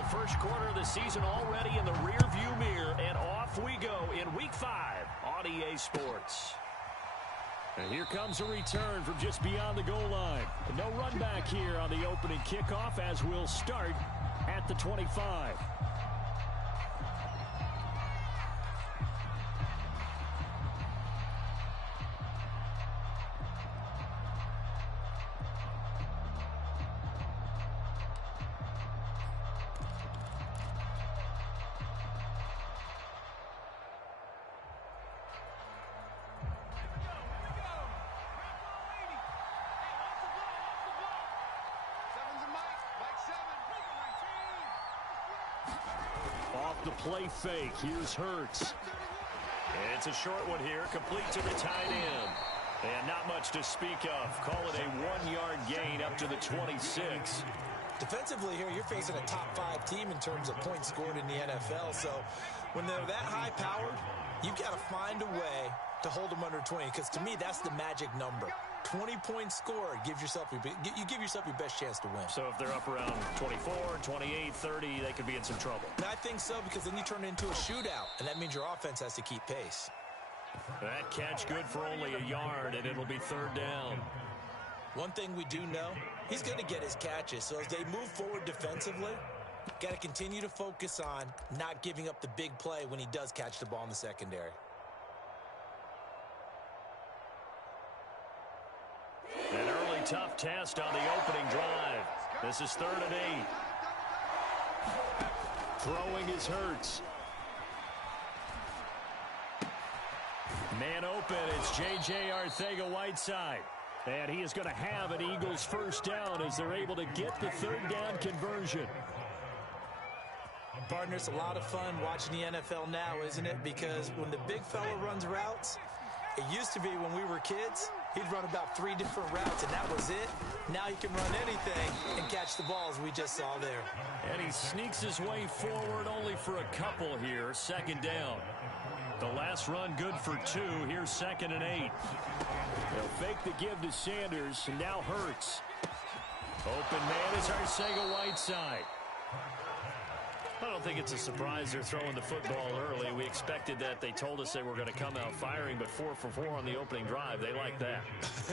The first quarter of the season already in the rearview mirror, and off we go in Week 5 on EA Sports. And here comes a return from just beyond the goal line. No run back here on the opening kickoff as we'll start at the 25. Off the play fake, here's Hurts. And it's a short one here, complete to the tight end. And not much to speak of. Call it a 1-yard gain up to the 26. Defensively here, you're facing a top 5 team in terms of points scored in the NFL. So when they're that high powered, you got to find a way to hold them under 20. Because to me, that's the magic number. 20 points scored, you give yourself your best chance to win. So if they're up around 24, 28, 30, they could be in some trouble. And I think so, because then you turn it into a shootout, and that means your offense has to keep pace. That catch good for only a yard, and it'll be third down. One thing we do know, he's going to get his catches. So as they move forward defensively, got to continue to focus on not giving up the big play when he does catch the ball in the secondary. An early tough test on the opening drive. This is 3rd and 8. Throwing is Hurts. Man open, it's J.J. Arcega-Whiteside. And he is going to have an Eagles first down as they're able to get the third down conversion. Partner, it's a lot of fun watching the NFL now, isn't it? Because when the big fella runs routes, it used to be when we were kids, he'd run about 3 different routes, and that was it. Now he can run anything and catch the balls we just saw there. And he sneaks his way forward only for a couple here. 2nd down. The last run good for 2. Here's 2nd and 8. They'll fake the give to Sanders, and now Hurts. Open man is Arcega-Whiteside. I don't think it's a surprise they're throwing the football early. We expected that. They told us they were going to come out firing, but 4 for 4 on the opening drive. They like that.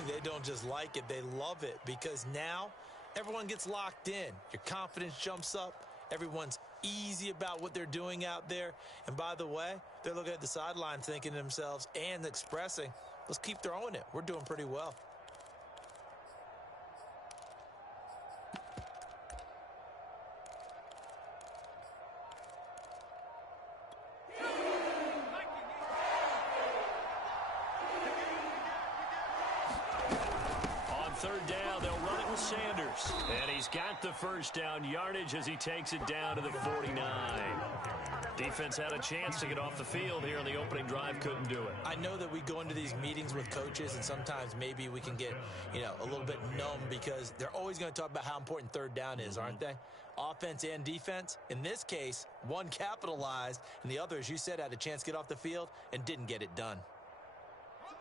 They don't just like it. They love it, because now everyone gets locked in. Your confidence jumps up. Everyone's easy about what they're doing out there. And by the way, they're looking at the sideline thinking to themselves and expressing, let's keep throwing it. We're doing pretty well. Third down, they'll run it with Sanders. And he's got the first down yardage as he takes it down to the 49. Defense had a chance to get off the field here on the opening drive, couldn't do it. I know that we go into these meetings with coaches, and sometimes maybe we can get, a little bit numb, because they're always going to talk about how important third down is, aren't they? Offense and defense. In this case, one capitalized, and the other, as you said, had a chance to get off the field and didn't get it done.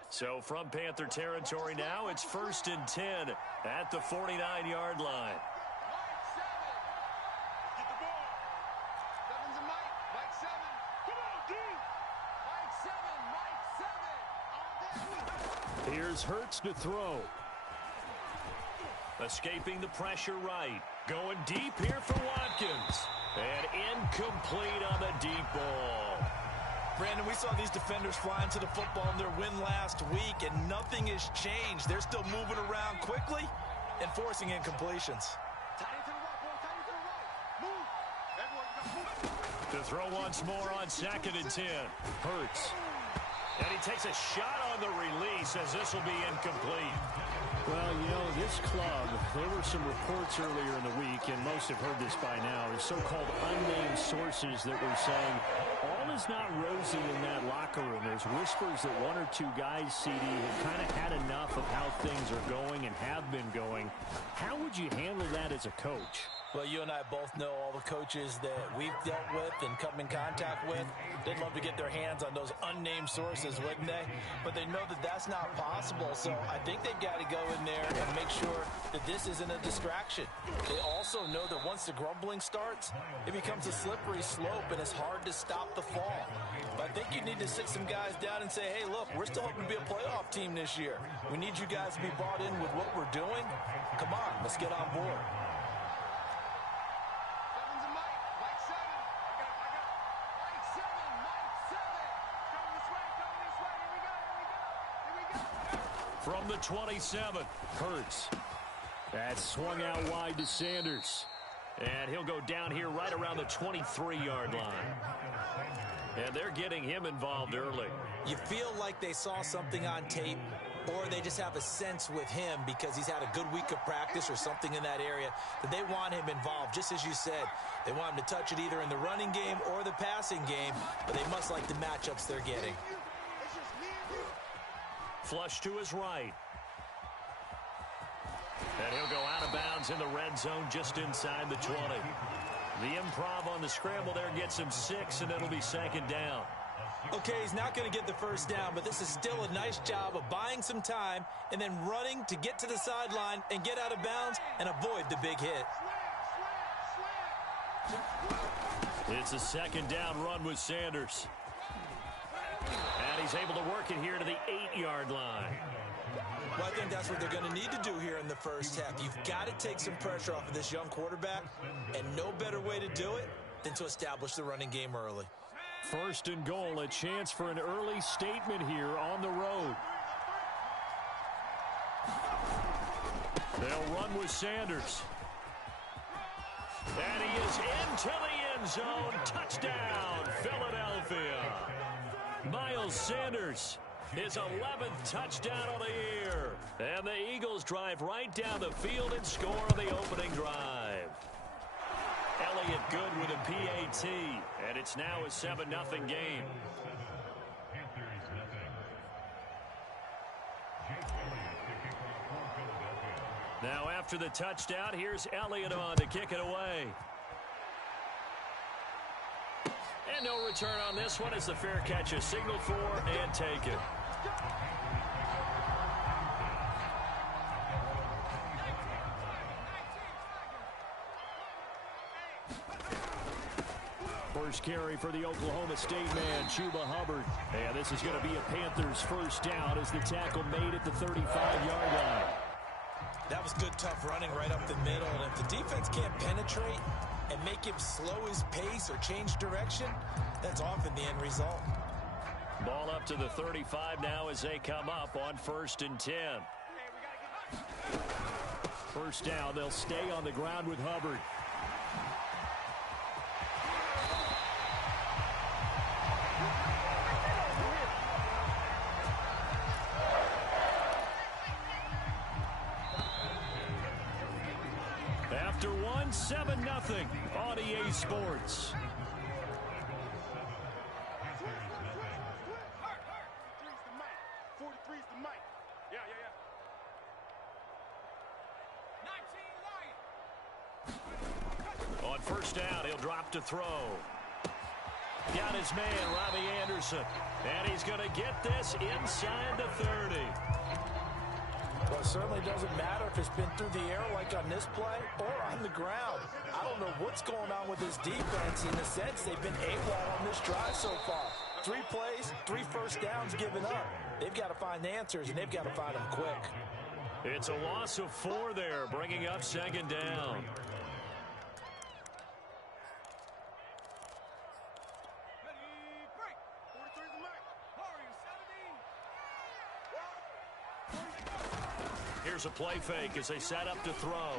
So from Panther territory now, it's 1st and 10 at the 49-yard line. Here's Hurts to throw. Escaping the pressure right. Going deep here for Watkins. And incomplete on the deep ball. Brandon, we saw these defenders flying to the football in their win last week, and nothing has changed. They're still moving around quickly and forcing incompletions. To throw once more on 2nd and 10. Hurts. And he takes a shot on the release as this will be incomplete. Well, this club, there were some reports earlier in the week, and most have heard this by now, the so-called unnamed sources that were saying all is not rosy in that locker room. There's whispers that 1 or 2 guys, CD, have kind of had enough of how things are going and have been going. How would you handle that as a coach? Well, you and I both know all the coaches that we've dealt with and come in contact with. They'd love to get their hands on those unnamed sources, wouldn't they? But they know that that's not possible, so I think they've got to go in there and make sure that this isn't a distraction. They also know that once the grumbling starts, it becomes a slippery slope, and it's hard to stop the fall. But I think you need to sit some guys down and say, hey, look, we're still hoping to be a playoff team this year. We need you guys to be bought in with what we're doing. Come on, let's get on board. From the 27, Hurts. That's swung out wide to Sanders. And he'll go down here right around the 23-yard line. And they're getting him involved early. You feel like they saw something on tape, or they just have a sense with him because he's had a good week of practice or something in that area that they want him involved. Just as you said, they want him to touch it either in the running game or the passing game, but they must like the matchups they're getting. Flush to his right. And he'll go out of bounds in the red zone just inside the 20. The improv on the scramble there gets him 6, and it'll be second down. Okay, he's not going to get the first down, but this is still a nice job of buying some time and then running to get to the sideline and get out of bounds and avoid the big hit. It's a second down run with Sanders. And he's able to work it here to the 8-yard line. Well, I think that's what they're going to need to do here in the first half. You've got to take some pressure off of this young quarterback, and no better way to do it than to establish the running game early. First and goal, a chance for an early statement here on the road. They'll run with Sanders. And he is into the end zone. Touchdown, Philadelphia. Miles Sanders, his 11th touchdown of the year. And the Eagles drive right down the field and score on the opening drive. Elliott good with a PAT, and it's now a 7-0 game. Now after the touchdown, here's Elliott on to kick it away. And no return on this one as the fair catch is signaled for and taken. First carry for the Oklahoma State man, Chuba Hubbard. And this is going to be a Panthers first down as the tackle made at the 35-yard line. That was good, tough running right up the middle. And if the defense can't penetrate and make him slow his pace or change direction, that's often the end result. Ball up to the 35 now as they come up on 1st and 10. First down, they'll stay on the ground with Hubbard. After one, 7-0 on EA Sports. On first down, he'll drop to throw. Got his man, Robbie Anderson. And he's going to get this inside the 30. Well, it certainly doesn't matter if it's been through the air like on this play or on the ground. I don't know what's going on with this defense in the sense they've been AWOL on this drive so far. 3 plays, 3 first downs given up. They've got to find answers, and they've got to find them quick. It's a loss of 4 there, bringing up second down. Here's a play fake as they set up to throw.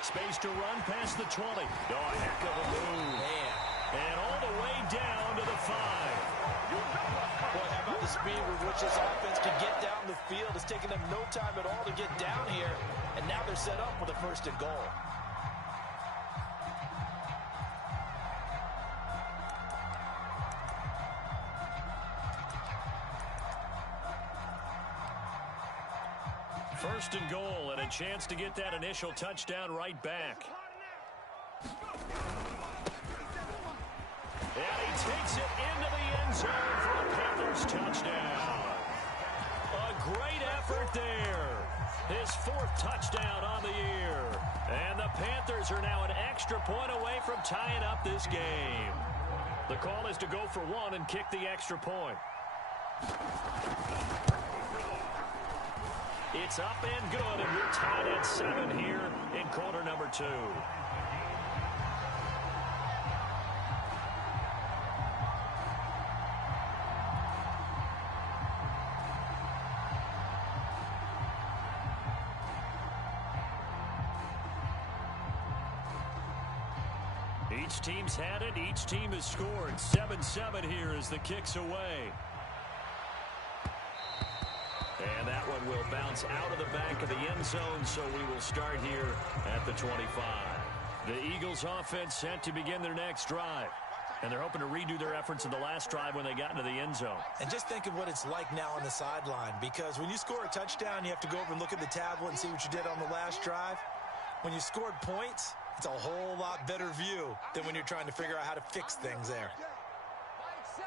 Space to run past the 20. Oh, a heck of a move. Man. And all the way down to the 5. Boy, how about the speed with which this offense can get down the field? It's taken them no time at all to get down here, and now they're set up with a 1st and goal. First and goal, and a chance to get that initial touchdown right back. And he takes it into the end zone for a Panthers touchdown. A great effort there. His 4th touchdown on the year. And the Panthers are now an extra point away from tying up this game. The call is to go for 1 and kick the extra point. It's up and good, and we're tied at 7 here in quarter number 2. Each team's had it. Each team has scored. 7-7 here as the kick's away. And that one will bounce out of the back of the end zone, so we will start here at the 25. The Eagles offense set to begin their next drive. And they're hoping to redo their efforts in the last drive when they got into the end zone. And just think of what it's like now on the sideline, because when you score a touchdown, you have to go over and look at the tablet and see what you did on the last drive. When you scored points, it's a whole lot better view than when you're trying to figure out how to fix things there. Mike 7.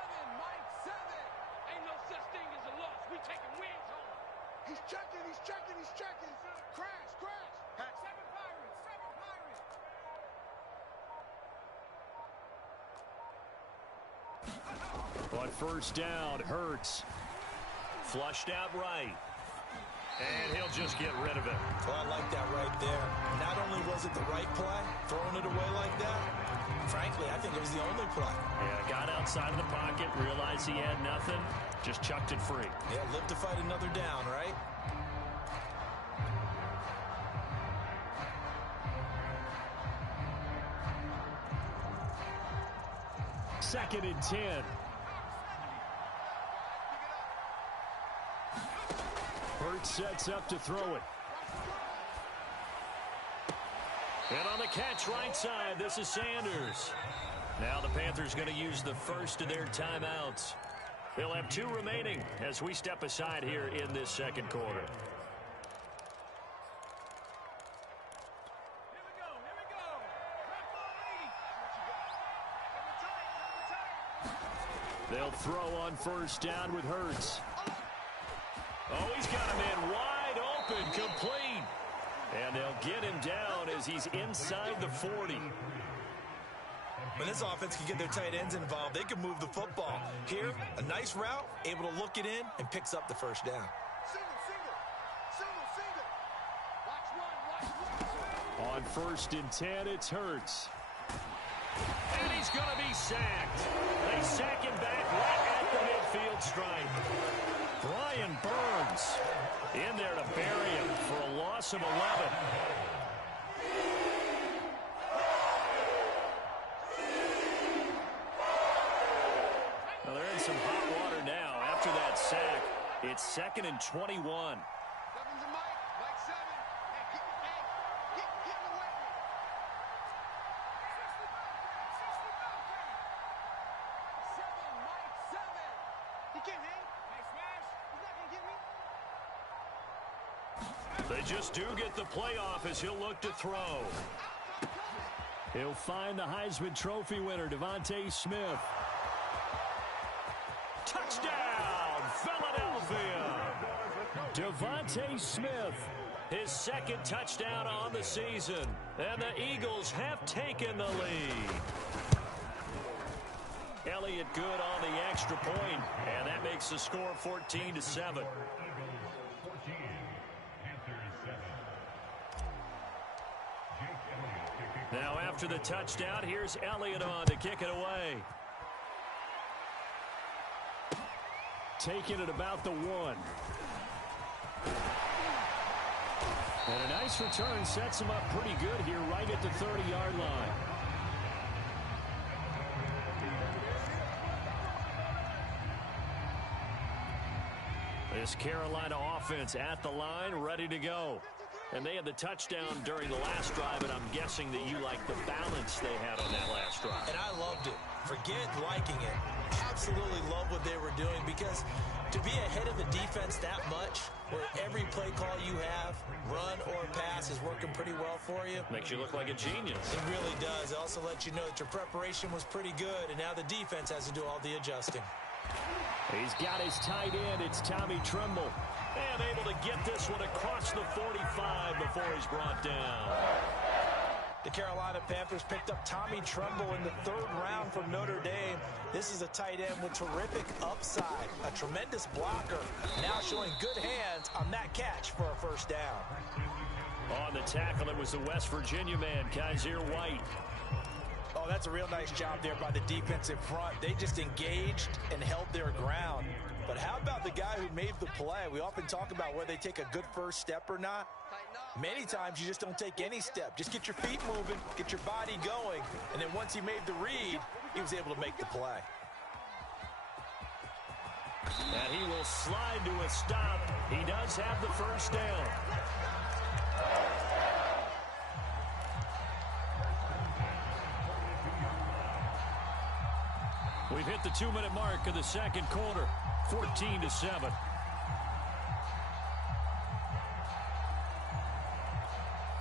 Ain't no such thing as a loss. We taking wins home. He's checking. Crash. 7 Pirates. On first down, Hurts. Flushed out right. And he'll just get rid of it. Well, I like that right there. Not only was it the right play, throwing it away like that, frankly, I think it was the only play. Yeah, got outside of the pocket, realized he had nothing, just chucked it free. Yeah, live to fight another down, right? Second and 10. Hurts sets up to throw it. And on the catch right side, this is Sanders. Now the Panthers going to use the first of their timeouts. They'll have 2 remaining as we step aside here in this second quarter. They'll throw on first down with Hurts. Oh, he's got a man wide open, complete. And they'll get him down as he's inside the 40. When this offense can get their tight ends involved, they can move the football. Here, a nice route, able to look it in, and picks up the first down. On first and 10, it's Hurts. And he's going to be sacked. They sack him back right at the midfield stripe. Brian Burns in there to bury him for a loss of 11. Well, they're in some hot water now. After that sack, it's 2nd and 21. They just do get the playoff as he'll look to throw. He'll find the Heisman Trophy winner, Devontae Smith. Touchdown, Philadelphia! Devontae Smith, his 2nd touchdown on the season. And the Eagles have taken the lead. Elliott good on the extra point, and that makes the score 14-7. Now after the touchdown, here's Elliott on to kick it away. Taking it about the 1. And a nice return sets him up pretty good here right at the 30-yard line. This Carolina offense at the line, ready to go. And they had the touchdown during the last drive, and I'm guessing that you like the balance they had on that last drive. And I loved it. Forget liking it. Absolutely love what they were doing, because to be ahead of the defense that much, where every play call you have, run or pass, is working pretty well for you. Makes you look like a genius. It really does. It also lets you know that your preparation was pretty good, and now the defense has to do all the adjusting. He's got his tight end. It's Tommy Tremble. And able to get this one across the 45 before he's brought down. The Carolina Panthers picked up Tommy Tremble in the 3rd round from Notre Dame. This is a tight end with terrific upside, a tremendous blocker, now showing good hands on that catch for a first down. On the tackle, it was the West Virginia man, Kaiser White. Oh, that's a real nice job there by the defense in front. They just engaged and held their ground. But how about the guy who made the play? We often talk about whether they take a good first step or not. Many times you just don't take any step. Just get your feet moving, get your body going, and then once he made the read, he was able to make the play. And he will slide to a stop. He does have the first down. We've hit the 2-minute mark of the second quarter, 14-7.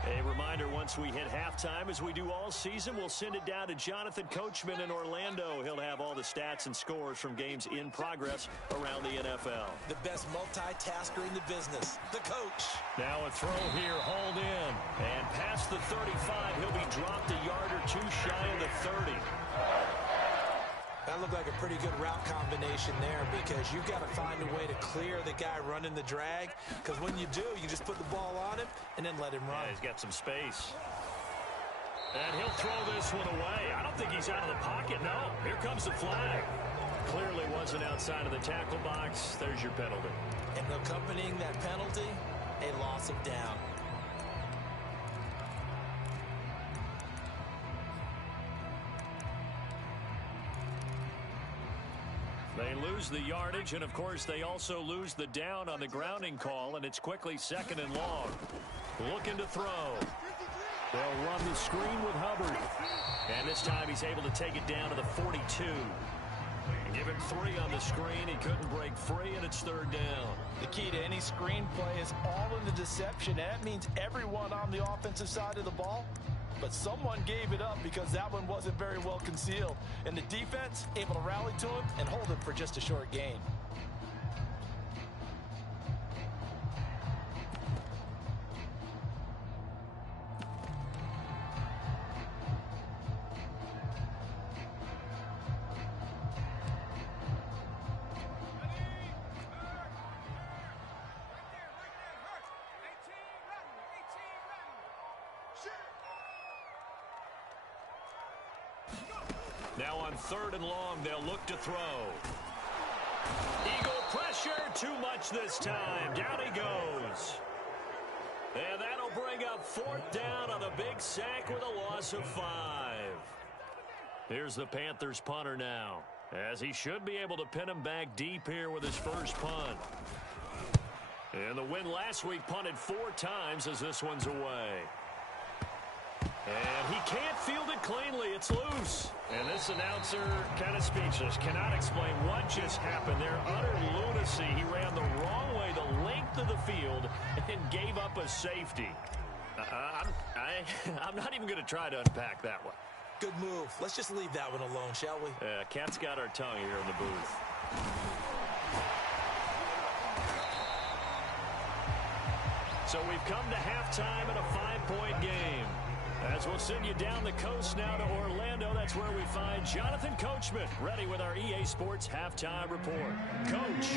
A reminder, once we hit halftime, as we do all season, we'll send it down to Jonathan Coachman in Orlando. He'll have all the stats and scores from games in progress around the NFL. The best multitasker in the business, the coach. Now a throw here, hauled in. And past the 35, he'll be dropped a yard or two shy of the 30. That looked like a pretty good route combination there, because you've got to find a way to clear the guy running the drag, because when you do, you just put the ball on him and then let him run. Yeah, he's got some space. And he'll throw this one away. I don't think he's out of the pocket, no. Here comes the flag. Clearly wasn't outside of the tackle box. There's your penalty. And accompanying that penalty, a loss of down. They lose the yardage, and of course they also lose the down on the grounding call, and it's quickly 2nd and long. Looking to throw. They'll run the screen with Hubbard. And this time he's able to take it down to the 42. Give him 3 on the screen. He couldn't break free, and it's 3rd down. The key to any screen play is all in the deception. And that means everyone on the offensive side of the ball. But someone gave it up because that one wasn't very well concealed. And the defense able to rally to him and hold it for just a short gain. Now on 3rd and long, they'll look to throw. Eagle pressure, too much this time. Down he goes. And that'll bring up 4th down on a big sack with a loss of 5. Here's the Panthers punter now, as he should be able to pin him back deep here with his first punt. And the win last week punted 4 times as this one's away. And he can't field it cleanly. It's loose. And this announcer kind of speechless. Cannot explain what just happened there. Utter lunacy. He ran the wrong way the length of the field and gave up a safety. I'm not even going to try to unpack that one. Good move. Let's just leave that one alone, shall we? Cat's got our tongue here in the booth. So we've come to halftime in a 5-point game. As we'll send you down the coast now to Orlando, that's where we find Jonathan Coachman, ready with our EA Sports Halftime Report. Coach.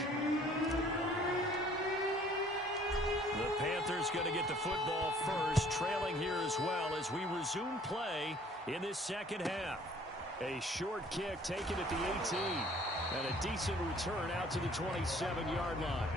The Panthers going to get the football first, trailing here as well as we resume play in this second half. A short kick taken at the 18, and a decent return out to the 27-yard line.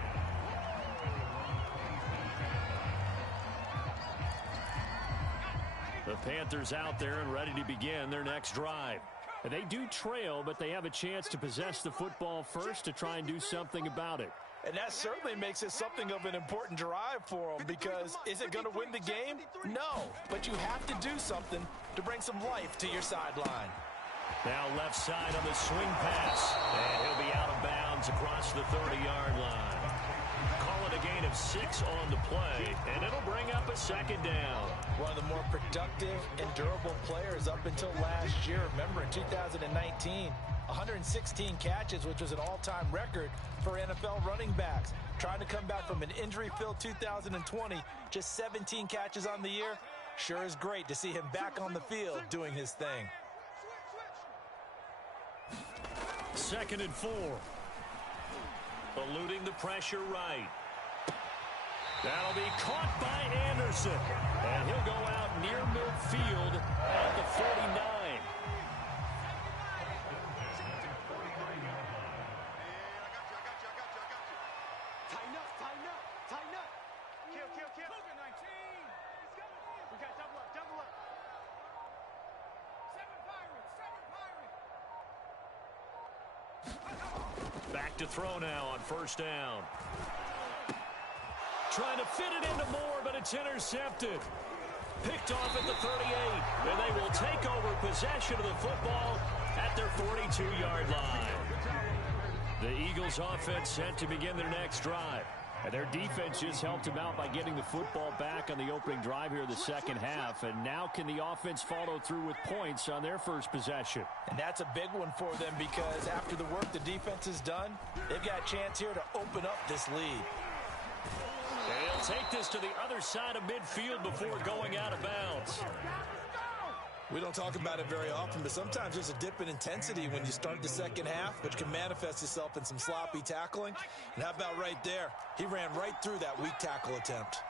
The Panthers out there and ready to begin their next drive. They do trail, but they have a chance to possess the football first to try and do something about it. And that certainly makes it something of an important drive for them, because is it going to win the game? No, but you have to do something to bring some life to your sideline. Now left side on the swing pass, and he'll be out of bounds across the 30-yard line. Call it a gain of 6 on the play, and it'll bring up a second down. One of the more productive and durable players up until last year. Remember, in 2019, 116 catches, which was an all-time record for NFL running backs. Trying to come back from an injury-filled 2020, just 17 catches on the year. Sure is great to see him back on the field doing his thing. 2nd and 4. Eluding the pressure right. That'll be caught by Anderson. And he'll go out near midfield at the 49. Back to throw now on 1st down. Trying to fit it into Moore, but it's intercepted. Picked off at the 38, and they will take over possession of the football at their 42-yard line. The Eagles offense set to begin their next drive. And their defense just helped them out by getting the football back on the opening drive here in the second half. And now can the offense follow through with points on their first possession? And that's a big one for them, because after the work the defense has done, they've got a chance here to open up this lead. They'll take this to the other side of midfield before going out of bounds. We don't talk about it very often, but sometimes there's a dip in intensity when you start the second half, which can manifest itself in some sloppy tackling. And how about right there? He ran right through that weak tackle attempt.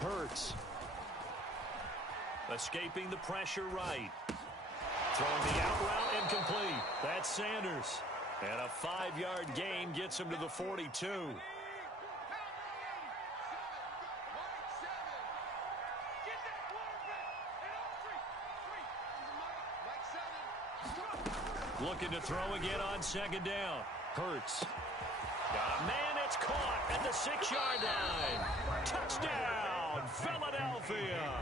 Hurts. Escaping the pressure right. Throwing the out route incomplete. That's Sanders. And a 5-yard gain gets him to the 42. Looking to throw again on 2nd down. Hurts. Man, it's caught at the 6-yard line. Touchdown, Philadelphia.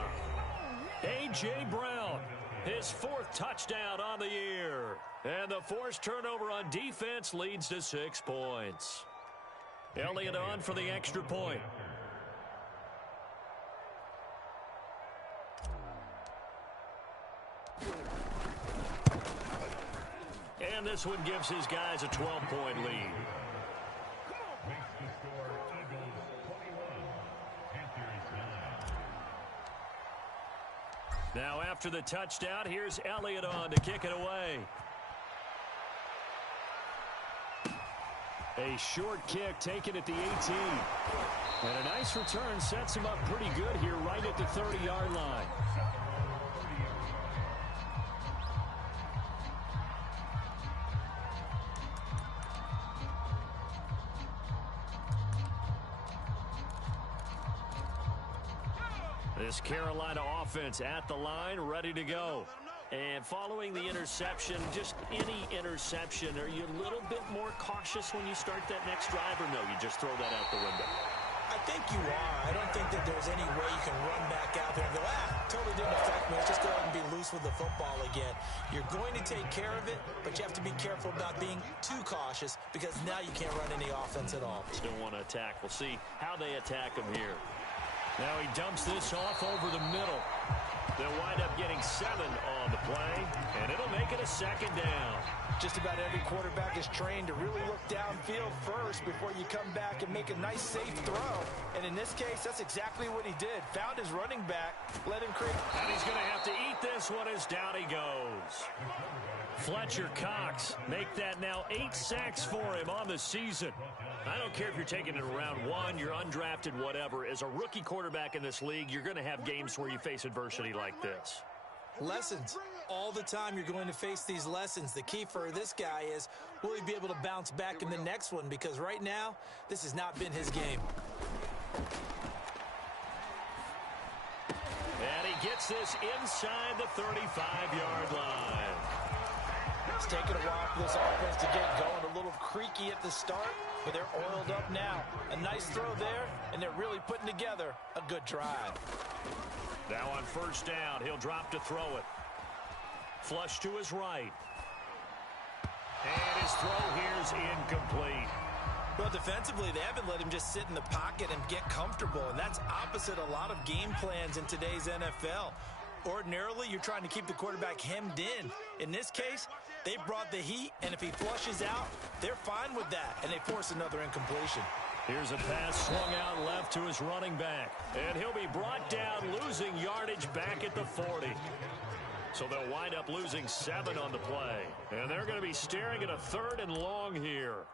A.J. Brown, his 4th touchdown on the year. And the forced turnover on defense leads to 6 points. Elliott on for the extra point. And this one gives his guys a 12-point lead. Now after the touchdown, here's Elliott on to kick it away. A short kick taken at the 18. And a nice return sets him up pretty good here right at the 30-yard line. This Carolina offense at the line, ready to go. And following the interception, just any interception, are you a little bit more cautious when you start that next drive, or no, you just throw that out the window? I think you are. I don't think that there's any way you can run back out there and go, totally didn't affect me. Let's just go ahead and be loose with the football again. You're going to take care of it, but you have to be careful about being too cautious, because now you can't run any offense at all. Still want to attack. We'll see how they attack him here. Now he dumps this off over the middle. They'll wind up getting 7 on the play, and it'll make it a 2nd down. Just about every quarterback is trained to really look downfield first before you come back and make a nice, safe throw. And in this case, that's exactly what he did. Found his running back, let him create. And he's going to have to eat this one as down he goes. Fletcher Cox make that now 8 sacks for him on the season. I don't care if you're taking it in round 1, you're undrafted, whatever. As a rookie quarterback in this league, you're going to have games where you face adversity like this. Lessons. All the time you're going to face these lessons. The key for this guy is, will he be able to bounce back in the next one? Because right now, this has not been his game. And he gets this inside the 35-yard line. It's taken a while for this offense to get going. A little creaky at the start, but they're oiled up now. A nice throw there, and they're really putting together a good drive. Now on first down, he'll drop to throw it. Flush to his right. And his throw here is incomplete. Well, defensively, they haven't let him just sit in the pocket and get comfortable, and that's opposite a lot of game plans in today's NFL. Ordinarily, you're trying to keep the quarterback hemmed in. In this case, they brought the heat, and if he flushes out, they're fine with that, and they force another incompletion. Here's a pass swung out left to his running back, and he'll be brought down, losing yardage back at the 40. So they'll wind up losing 7 on the play, and they're going to be staring at a 3rd and long here.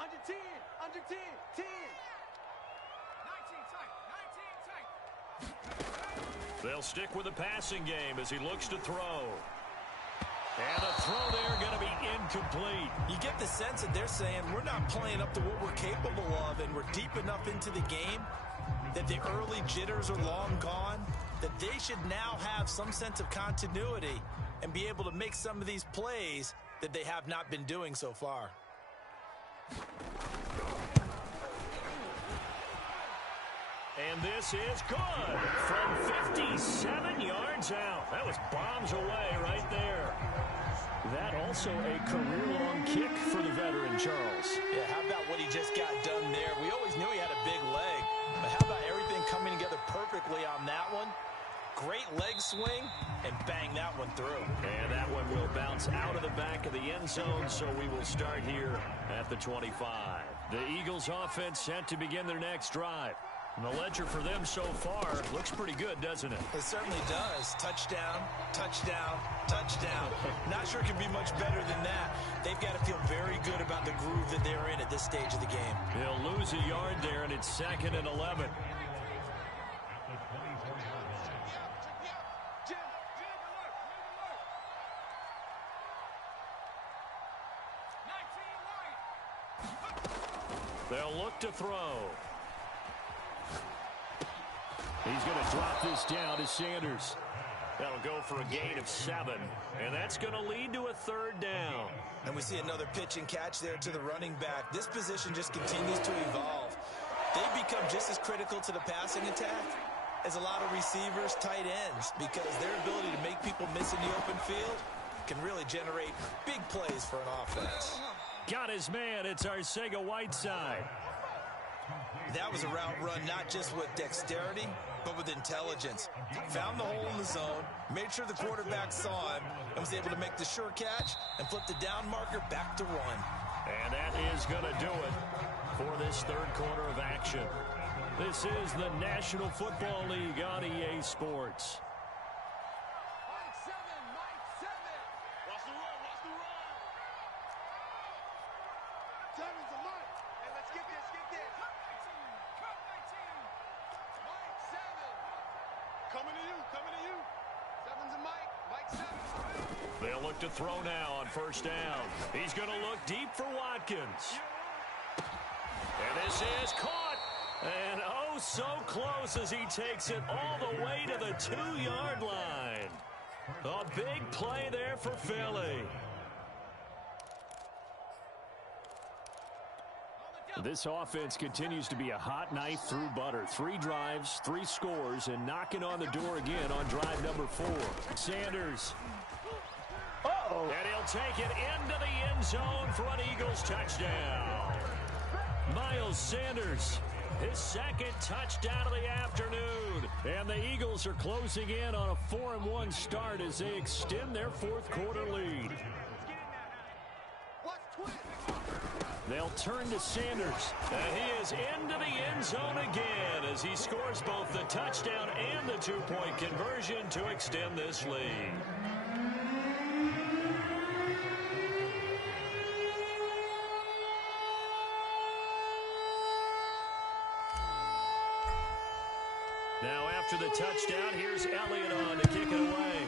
Under 10, under 10, 10. 19 tight. They'll stick with the passing game as he looks to throw. And a throw there going to be incomplete. You get the sense that they're saying we're not playing up to what we're capable of, and we're deep enough into the game that the early jitters are long gone, that they should now have some sense of continuity and be able to make some of these plays that they have not been doing so far. And this is good from 57 yards out. That was bombs away right there. That also a career-long kick for the veteran, Charles. Yeah, how about what he just got done there? We always knew he had a big leg, but how about everything coming together perfectly on that one? Great leg swing, and bang that one through. And that one will bounce out of the back of the end zone, so we will start here at the 25. The Eagles offense set to begin their next drive. And the ledger for them so far looks pretty good, doesn't it? It certainly does. Touchdown, touchdown, touchdown. Not sure it can be much better than that. They've got to feel very good about the groove that they're in at this stage of the game. They'll lose a yard there, and it's 2nd and 11. They'll look to throw. He's going to drop this down to Sanders. That'll go for a gain of 7, and that's going to lead to a 3rd down. And we see another pitch and catch there to the running back. This position just continues to evolve. They become just as critical to the passing attack as a lot of receivers, tight ends, because their ability to make people miss in the open field can really generate big plays for an offense. Got his man. It's Arcega-Whiteside. That was a route run not just with dexterity, but with intelligence. Found the hole in the zone, made sure the quarterback saw him, and was able to make the sure catch and flip the down marker back to 1. And that is going to do it for this 3rd quarter of action. This is the National Football League on EA Sports. They'll look to throw now on first down. He's going to look deep for Watkins. And this is caught. And oh, so close as he takes it all the way to the 2-yard line. A big play there for Philly. This offense continues to be a hot knife through butter. 3 drives, 3 scores, and knocking on the door again on drive number 4. Sanders. And he'll take it into the end zone for an Eagles touchdown. Miles Sanders, his 2nd touchdown of the afternoon. And the Eagles are closing in on a 4-1 start as they extend their 4th quarter lead. They'll turn to Sanders. And he is into the end zone again as he scores both the touchdown and the 2-point conversion to extend this lead. Now after the touchdown, here's Elliott on to kick it away.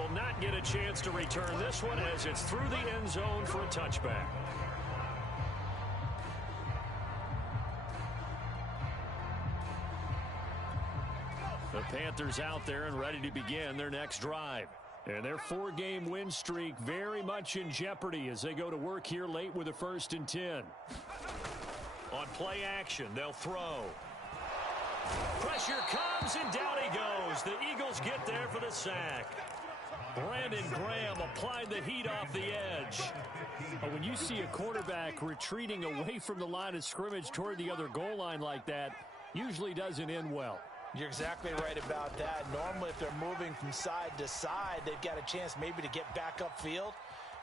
will not get a chance to return this one as it's through the end zone for a touchback. The Panthers out there and ready to begin their next drive. And their 4-game win streak very much in jeopardy as they go to work here late with a 1st and 10. On play action, they'll throw. Pressure comes, and down he goes. The Eagles get there for the sack. Brandon Graham applied the heat off the edge. When you see a quarterback retreating away from the line of scrimmage toward the other goal line like that, usually doesn't end well. You're exactly right about that. Normally, if they're moving from side to side, they've got a chance maybe to get back upfield.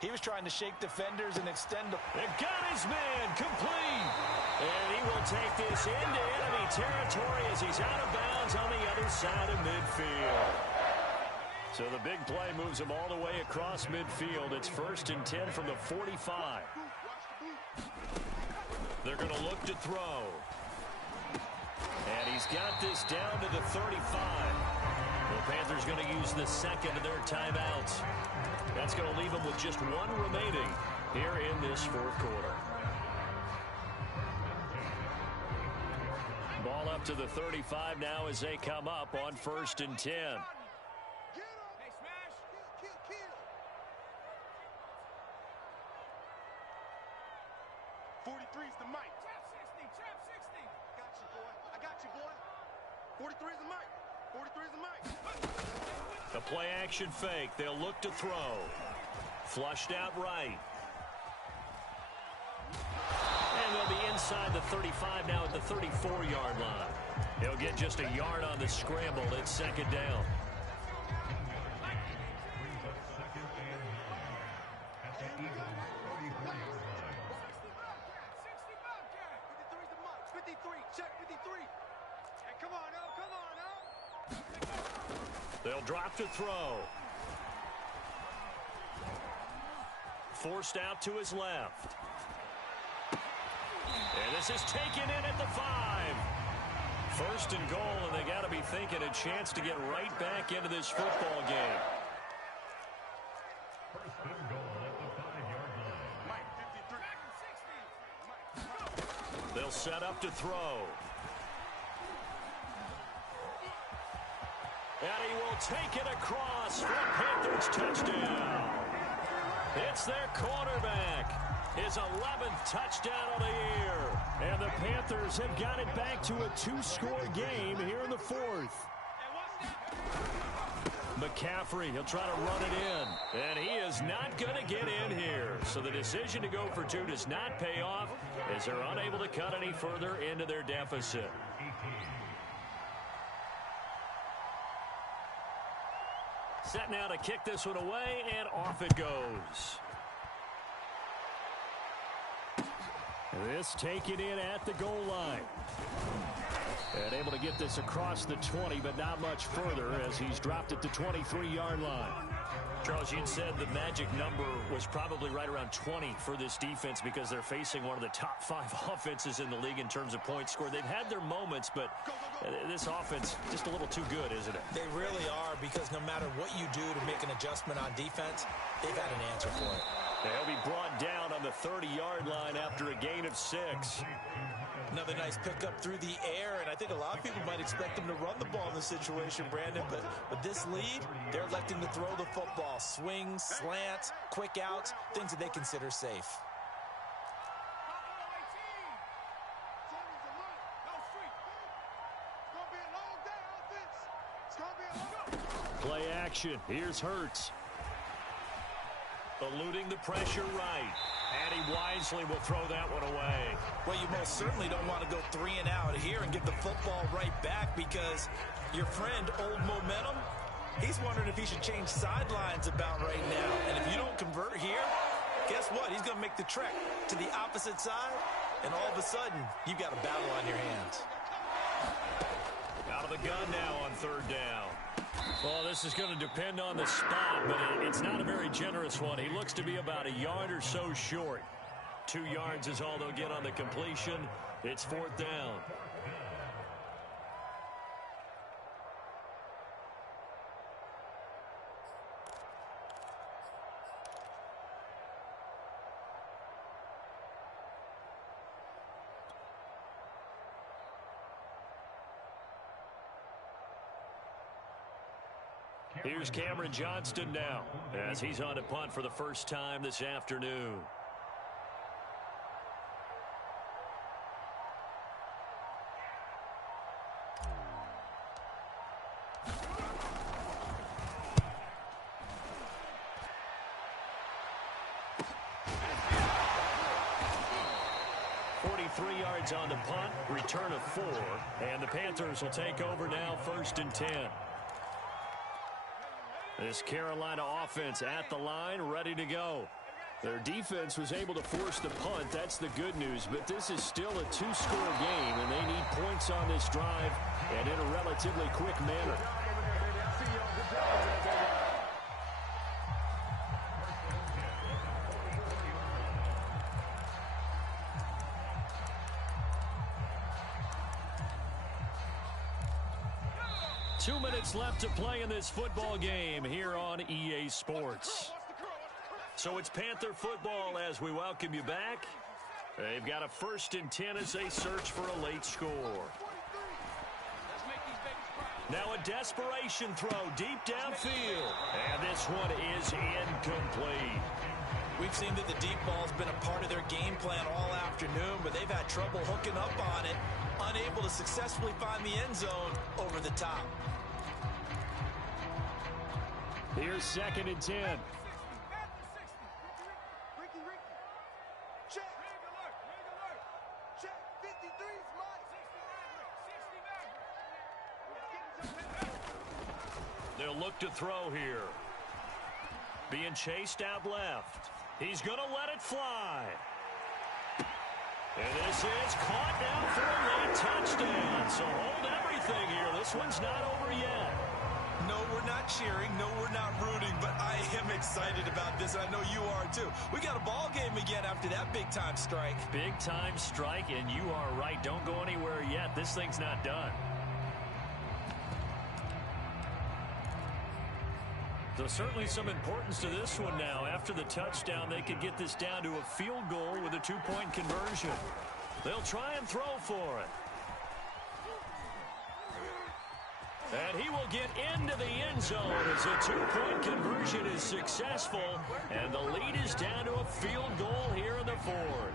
He was trying to shake defenders and extend the... They've got his man complete. And he will take this into enemy territory as he's out of bounds on the other side of midfield. So the big play moves him all the way across midfield. It's 1st and 10 from the 45. They're going to look to throw. And he's got this down to the 35. The Panthers going to use the second of their timeouts. That's going to leave them with just one remaining here in this 4th quarter. Ball up to the 35 now as they come up on 1st and 10. 43's the mic. Trap 60, trap 60. Got you, boy. I got you, boy. 43's the mic. 43's the mic. A play action fake. They'll look to throw. Flushed out right. And they'll be inside the 35 now at the 34-yard line. He'll get just a yard on the scramble. It's 2nd down. They'll drop to throw. Forced out to his left. And this is taken in at the 5. 1st and goal, and they got to be thinking a chance to get right back into this football game. They'll set up to throw. And he will take it across for a Panthers touchdown. It's their quarterback. His 11th touchdown of the year. And the Panthers have got it back to a 2-score game here in the 4th. McCaffrey, he'll try to run it in. And he is not going to get in here. So the decision to go for 2 does not pay off as they're unable to cut any further into their deficit. Set now to kick this one away, and off it goes. This taken in at the goal line. And able to get this across the 20, but not much further as he's dropped at the 23-yard line. Charles, you said the magic number was probably right around 20 for this defense because they're facing one of the top 5 offenses in the league in terms of points scored. They've had their moments, but this offense just a little too good, isn't it? They really are, because no matter what you do to make an adjustment on defense, they've had an answer for it. They'll be brought down on the 30-yard line after a gain of 6. Another nice pickup through the air, and I think a lot of people might expect them to run the ball in this situation, Brandon, but with this lead, they're electing to throw the football. Swings, slants, quick outs, things that they consider safe. Play action. Here's Hurts. Eluding the pressure right. And he wisely will throw that one away. Well, you most certainly don't want to go 3 and out here and get the football right back, because your friend, Old Momentum, he's wondering if he should change sidelines about right now. And if you don't convert here, guess what? He's going to make the trek to the opposite side, and all of a sudden, you've got a battle on your hands. Out of the gun now on 3rd down. Well, this is going to depend on the spot, but it's not a very generous one. He looks to be about a yard or so short. 2 yards is all they'll get on the completion. It's 4th down. Here's Cameron Johnston now as he's on to punt for the first time this afternoon. On the punt, return of 4, and the Panthers will take over now, 1st and 10. This Carolina offense at the line, ready to go. Their defense was able to force the punt. That's the good news, but this is still a 2-score game, and they need points on this drive and in a relatively quick manner. 2 minutes left to play in this football game here on EA Sports. So it's Panther football as we welcome you back. They've got a 1st and 10 as they search for a late score. Now a desperation throw deep downfield. And this one is incomplete. We've seen that the deep ball's been a part of their game plan all afternoon, but they've had trouble hooking up on it, unable to successfully find the end zone over the top. Here's 2nd and 10. They'll look to throw here. Being chased out left. He's going to let it fly. And this is caught now for a late touchdown. So hold everything here. This one's not over yet. No, we're not cheering. No, we're not rooting. But I am excited about this. I know you are, too. We got a ball game again after that big-time strike. Big-time strike, and you are right. Don't go anywhere yet. This thing's not done. So certainly some importance to this one now. After the touchdown, they could get this down to a field goal with a 2-point conversion. They'll try and throw for it. And he will get into the end zone as a 2-point conversion is successful. And the lead is down to a field goal here in the 4th.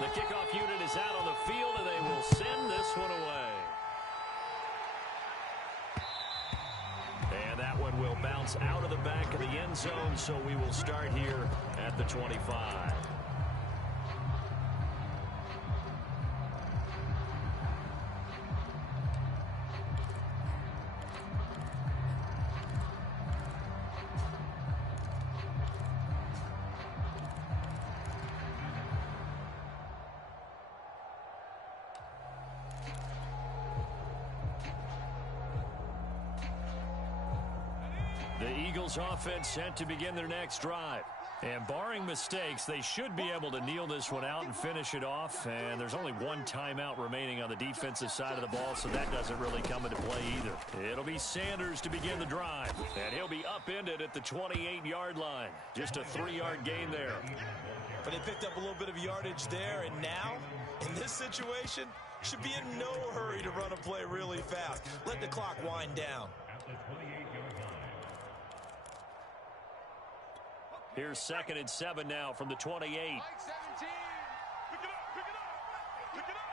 The kickoff unit is out on the field, and they will send this one away. And that one will bounce out of the back of the end zone, so we will start here at the 25. The Eagles offense set to begin their next drive. And barring mistakes, they should be able to kneel this one out and finish it off. And there's only one timeout remaining on the defensive side of the ball, so that doesn't really come into play either. It'll be Sanders to begin the drive. And he'll be upended at the 28-yard line. Just a 3-yard gain there. But they picked up a little bit of yardage there, and now, in this situation, should be in no hurry to run a play really fast. Let the clock wind down. Here's 2nd and 7 now from the 28. Mike 17. Pick it up, pick it up. Pick it up.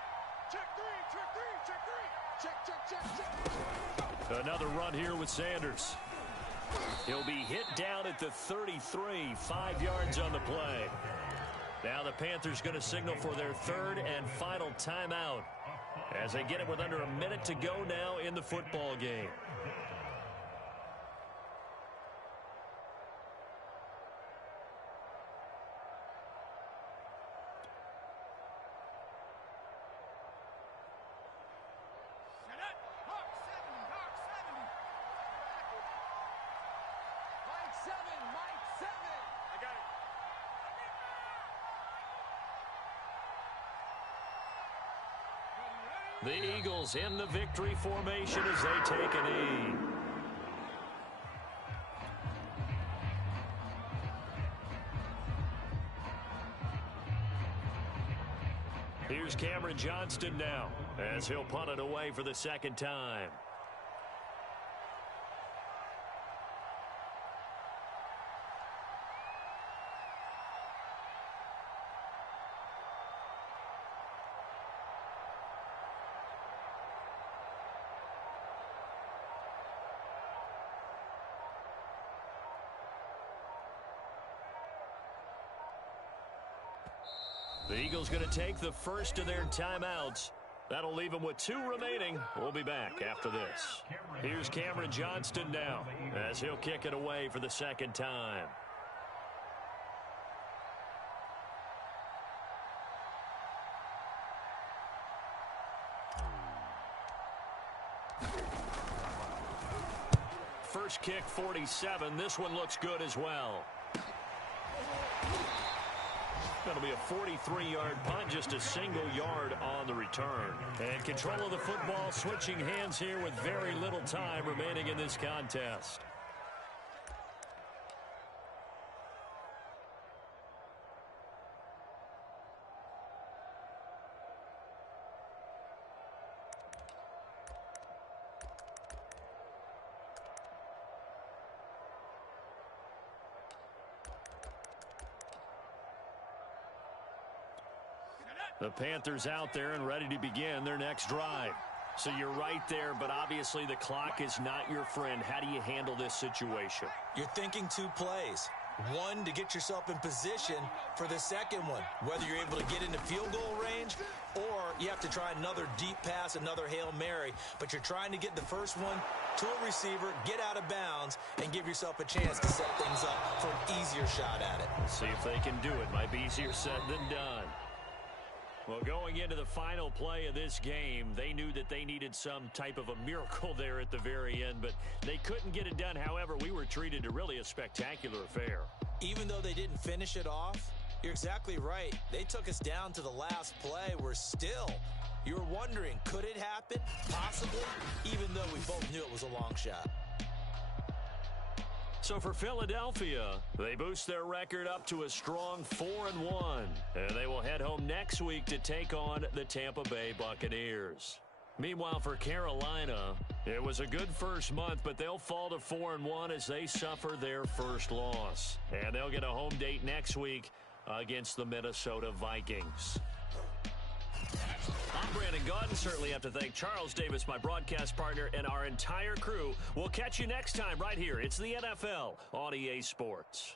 Check 3, check 3, check 3. Check. Another run here with Sanders. He'll be hit down at the 33, 5 yards on the play. Now the Panthers going to signal for their 3rd and final timeout as they get it with under a minute to go now in the football game. The Eagles in the victory formation as they take a knee. Here's Cameron Johnston now as he'll punt it away for the second time. The Eagles going to take the first of their timeouts. That'll leave them with 2 remaining. We'll be back after this. Here's Cameron Johnston now as he'll kick it away for the second time. First kick, 47. This one looks good as well. That'll be a 43-yard punt, just a single yard on the return. And control of the football switching hands here with very little time remaining in this contest. The Panthers out there and ready to begin their next drive. So you're right there, but obviously the clock is not your friend. How do you handle this situation? You're thinking 2 plays. One, to get yourself in position for the second one, whether you're able to get into field goal range or you have to try another deep pass, another Hail Mary. But you're trying to get the first one to a receiver, get out of bounds, and give yourself a chance to set things up for an easier shot at it. Let's see if they can do it. Might be easier said than done. Well, going into the final play of this game, they knew that they needed some type of a miracle there at the very end, but they couldn't get it done. However, we were treated to really a spectacular affair. Even though they didn't finish it off, you're exactly right. They took us down to the last play. We're still, you're wondering, could it happen? Possibly, even though we both knew it was a long shot. So for Philadelphia, they boost their record up to a strong 4-1. And they will head home next week to take on the Tampa Bay Buccaneers. Meanwhile, for Carolina, it was a good first month, but they'll fall to 4-1 as they suffer their first loss. And they'll get a home date next week against the Minnesota Vikings. I'm Brandon Gaudin. Certainly have to thank Charles Davis, my broadcast partner, and our entire crew. We'll catch you next time right here. It's the NFL on EA Sports.